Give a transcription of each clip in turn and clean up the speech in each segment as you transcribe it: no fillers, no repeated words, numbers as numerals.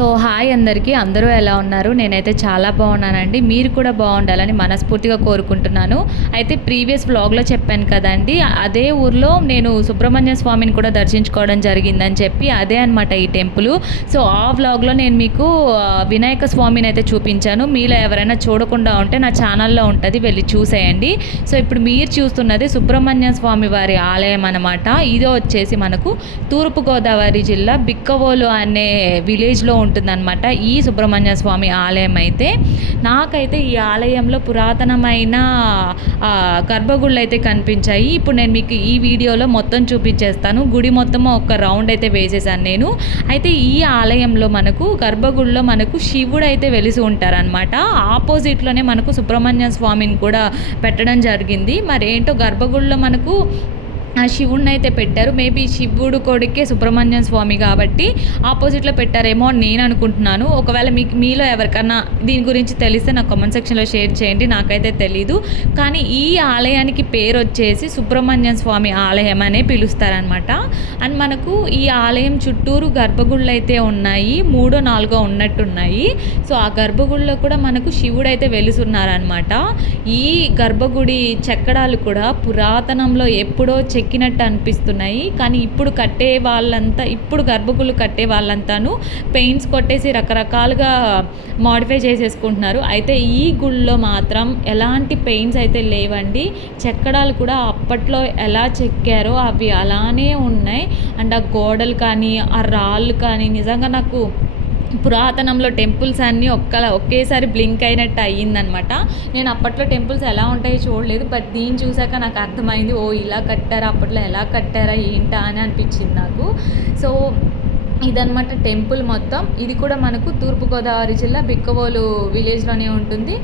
So hi అందరికీ, అందరూ ఎలా ఉన్నారు? నేనైతే చాలా బాగున్నానండి. మీరు కూడా బాగుండాలని మనస్ఫూర్తిగా కోరుకుంటున్నాను. అయితే ప్రీవియస్ వ్లాగ్లో చెప్పాను కదండి, అదే ఊర్లో నేను సుబ్రహ్మణ్య స్వామిని కూడా దర్శించుకోవడం జరిగిందని చెప్పి, అదే అనమాట ఈ టెంపుల్. సో ఆ వ్లాగ్లో నేను మీకు వినాయక స్వామిని అయితే చూపించాను. మీలో ఎవరైనా చూడకుండా ఉంటే నా ఛానల్లో ఉంటుంది, వెళ్ళి చూసేయండి. సో ఇప్పుడు మీరు చూస్తున్నది సుబ్రహ్మణ్య స్వామి వారి ఆలయం అనమాట. ఇదో వచ్చేసి మనకు తూర్పుగోదావరి జిల్లా బిక్కవోలు అనే విలేజ్లో ఉంటుందన్నమాట ఈ సుబ్రహ్మణ్య స్వామి ఆలయం. అయితే నాకైతే ఈ ఆలయంలో పురాతనమైన గర్భగుళ్ళు అయితే కనిపించాయి. ఇప్పుడు నేను మీకు ఈ వీడియోలో మొత్తం చూపించేస్తాను. గుడి మొత్తం ఒక రౌండ్ అయితే వేసేసాను నేను. అయితే ఈ ఆలయంలో మనకు గర్భగుడిలో మనకు శివుడు అయితే వెలిసి ఉంటారనమాట. ఆపోజిట్లోనే మనకు సుబ్రహ్మణ్య స్వామిని కూడా పెట్టడం జరిగింది. మరి ఏంటో గర్భగుడిలో మనకు శివుడిని అయితే పెట్టారు. మేబీ శివుడు కొడుకే సుబ్రహ్మణ్యం స్వామి కాబట్టి ఆపోజిట్లో పెట్టారేమో అని నేను అనుకుంటున్నాను. ఒకవేళ మీలో ఎవరికన్నా దీని గురించి తెలిస్తే నాకు కామెంట్ సెక్షన్లో షేర్ చేయండి. నాకైతే తెలీదు. కానీ ఈ ఆలయానికి పేరు వచ్చేసి సుబ్రహ్మణ్యం స్వామి ఆలయం అనే పిలుస్తారనమాట. అండ్ మనకు ఈ ఆలయం చుట్టూరు గర్భగుళ్ళు అయితే ఉన్నాయి, 3, 4 ఉన్నట్టున్నాయి. సో ఆ గర్భగుడిలో కూడా మనకు శివుడు అయితే వెలుసున్నారనమాట. ఈ గర్భగుడి చెక్కడాలు కూడా పురాతనంలో ఎప్పుడో చెక్కినట్టు అనిపిస్తున్నాయి. కానీ ఇప్పుడు గర్భగుళ్ళు కట్టే వాళ్ళంతాను పెయింట్స్ కొట్టేసి రకరకాలుగా మాడిఫై చేసేసుకుంటున్నారు. అయితే ఈ గుళ్ళో మాత్రం ఎలాంటి పెయింట్స్ అయితే లేవండి. చెక్కడాలు కూడా అప్పట్లో ఎలా చెక్కారో అవి అలానే ఉన్నాయి. అండ్ ఆ గోడలు కానీ ఆ రాళ్ళు కానీ నిజంగా నాకు పురాతనంలో టెంపుల్స్ అన్నీ ఒకేసారి బ్లింక్ అయినట్టు అయ్యిందనమాట. నేను అప్పట్లో టెంపుల్స్ ఎలా ఉంటాయో చూడలేదు, బట్ దీన్ని చూసాక నాకు అర్థమైంది, ఓ ఇలా కట్టారా, అప్పట్లో ఎలా కట్టారా ఏంటా అని అనిపించింది నాకు. సో ఇదనమాట టెంపుల్ మొత్తం. ఇది కూడా మనకు తూర్పుగోదావరి జిల్లా బిక్కవోలు విలేజ్లోనే ఉంటుంది.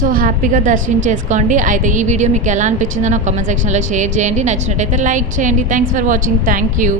సో హ్యాపీగా దర్శించేసుకోండి. అయితే ఈ వీడియో మీకు ఎలా అనిపించిందో నాకు కామెంట్ సెక్షన్లో షేర్ చేయండి. నచ్చినట్టయితే లైక్ చేయండి. Thanks for watching. Thank you.